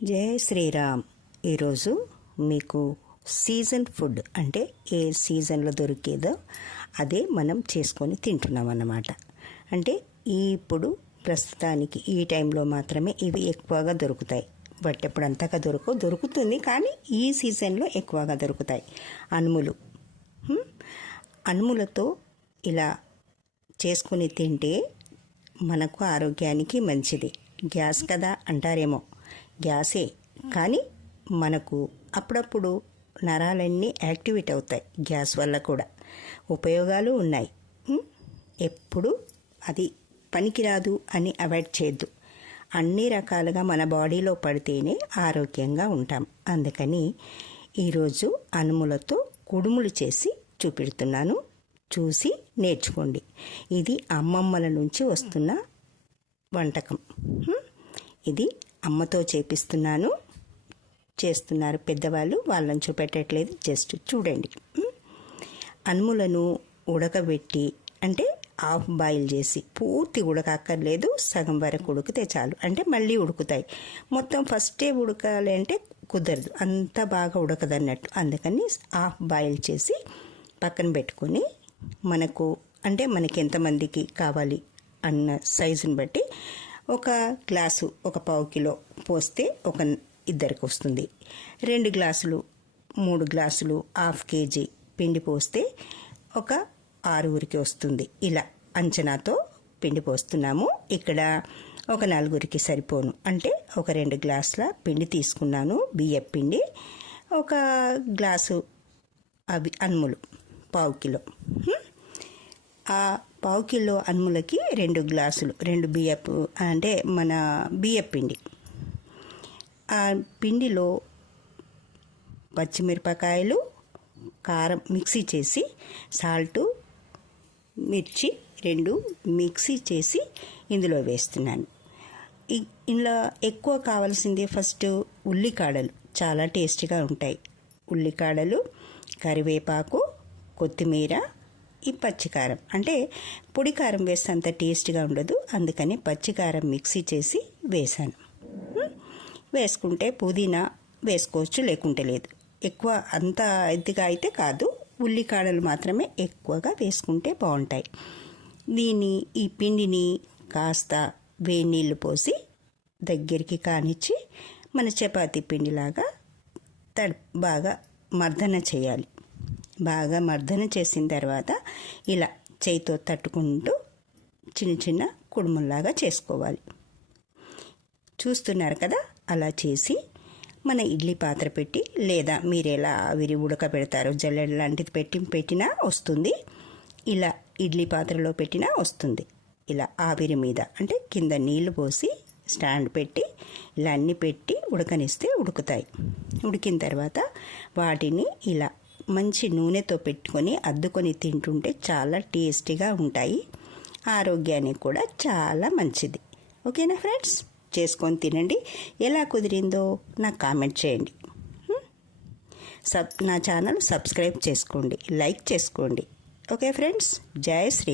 జై శ్రీరామ్. ఈరోజు మీకు సీజన్ ఫుడ్ అంటే ఏ సీజన్లో దొరికేదో అదే మనం చేసుకొని తింటున్నాం అన్నమాట. అంటే ఇప్పుడు ప్రస్తుతానికి ఈ టైంలో మాత్రమే ఇవి ఎక్కువగా దొరుకుతాయి. బట్ ఎప్పుడు అంతగా దొరుకుతుంది, కానీ ఈ సీజన్లో ఎక్కువగా దొరుకుతాయి. అనుములు. అనుములతో ఇలా చేసుకొని తింటే మనకు ఆరోగ్యానికి మంచిది. గ్యాస్ కదా అంటారేమో, గ్యాసే, కానీ మనకు అప్పుడప్పుడు నరాలన్నీ యాక్టివేట్ అవుతాయి. గ్యాస్ వల్ల కూడా ఉపయోగాలు ఉన్నాయి. ఎప్పుడు అది పనికిరాదు అని అవాయిడ్ చేయొద్దు. అన్ని రకాలుగా మన బాడీలో పడితేనే ఆరోగ్యంగా ఉంటాం. అందుకని ఈరోజు అనుములతో కుడుములు చేసి చూపెడుతున్నాను. చూసి నేర్చుకోండి. ఇది అమ్మమ్మల నుంచి వస్తున్న వంటకం. ఇది అమ్మతో చేస్తున్నారు పెద్దవాళ్ళు, వాళ్ళని చూపెట్టట్లేదు, జస్ట్ చూడండి. అనుములను ఉడకబెట్టి, అంటే హాఫ్ బాయిల్ చేసి, పూర్తి ఉడకక్కర్లేదు, సగం వరకు ఉడికితే చాలు. అంటే మళ్ళీ ఉడుకుతాయి. మొత్తం ఫస్టే ఉడకాలి అంటే కుదరదు, అంత బాగా ఉడకదన్నట్టు. అందుకని హాఫ్ బాయిల్ చేసి పక్కన పెట్టుకొని, మనకి ఎంతమందికి కావాలి అన్న సైజుని బట్టి ఒక గ్లాసు, ఒక పావు కిలో పోస్తే ఒక ఇద్దరికి వస్తుంది. 2 గ్లాసులు, 3 గ్లాసులు, హాఫ్ కేజీ పిండి పోస్తే ఒక 6 వస్తుంది. ఇలా అంచనాతో పిండి పోస్తున్నాము. ఇక్కడ ఒక 4 సరిపోను, అంటే ఒక 2 గ్లాసుల పిండి తీసుకున్నాను, బియ్యం పిండి. ఒక గ్లాసు అవి అనుములు, పావు కిలో. ఆ పావు కిలో అనుములకి 2 గ్లాసులు, 2 బియ్యపు, అంటే మన బియ్యం పిండి. ఆ పిండిలో పచ్చిమిరపకాయలు, కారం మిక్సీ చేసి, సాల్టు, మిర్చి 2 మిక్సీ చేసి ఇందులో వేస్తున్నాను. ఇందులో ఎక్కువ కావాల్సింది ఫస్ట్ ఉల్లికాడలు, చాలా టేస్టీగా ఉంటాయి. ఉల్లికాడలు, కరివేపాకు, కొత్తిమీర, ఈ పచ్చికారం. అంటే పొడి కారం వేస్తే అంత టేస్ట్గా ఉండదు, అందుకని పచ్చికారం మిక్సీ చేసి వేసాను. వేసుకుంటే పుదీనా వేసుకోవచ్చు, లేకుంటే లేదు. ఎక్కువ అంత ఇదిగా అయితే కాదు, ఉల్లికాడలు మాత్రమే ఎక్కువగా వేసుకుంటే బాగుంటాయి. ఈ పిండిని కాస్త వేడి నీళ్ళు పోసి దగ్గరికి కానిచ్చి, మన చపాతీ పిండిలాగా బాగా మర్దన చేయాలి. బాగా మర్దన చేసిన తర్వాత ఇలా చేయితో తట్టుకుంటూ చిన్న చిన్న కుడుముల్లాగా చేసుకోవాలి. చూస్తున్నారు కదా, అలా చేసి మన ఇడ్లీ పాత్ర పెట్టి, లేదా మీరు ఎలా ఆవిరి ఉడకబెడతారో జల్లెడ లాంటిది పెట్టినా వస్తుంది. ఇలా ఇడ్లీ పాత్రలో పెట్టినా వస్తుంది. ఇలా ఆవిరి మీద, అంటే కింద నీళ్లు పోసి స్టాండ్ పెట్టి ఇలా అన్నీ పెట్టి ఉడకనిస్తే ఉడుకుతాయి. ఉడికిన తర్వాత వాటిని ఇలా మంచి నూనెతో పెట్టుకొని అద్దుకొని తింటుంటే చాలా టేస్టీగా ఉంటాయి. ఆరోగ్యానికి కూడా చాలా మంచిది. ఓకేనా ఫ్రెండ్స్, చేసుకొని తినండి. ఎలా కుదిరిందో నాకు కామెంట్ చేయండి. నా ఛానల్ సబ్స్క్రైబ్ చేసుకోండి, లైక్ చేసుకోండి. ఓకే ఫ్రెండ్స్, జై శ్రీ.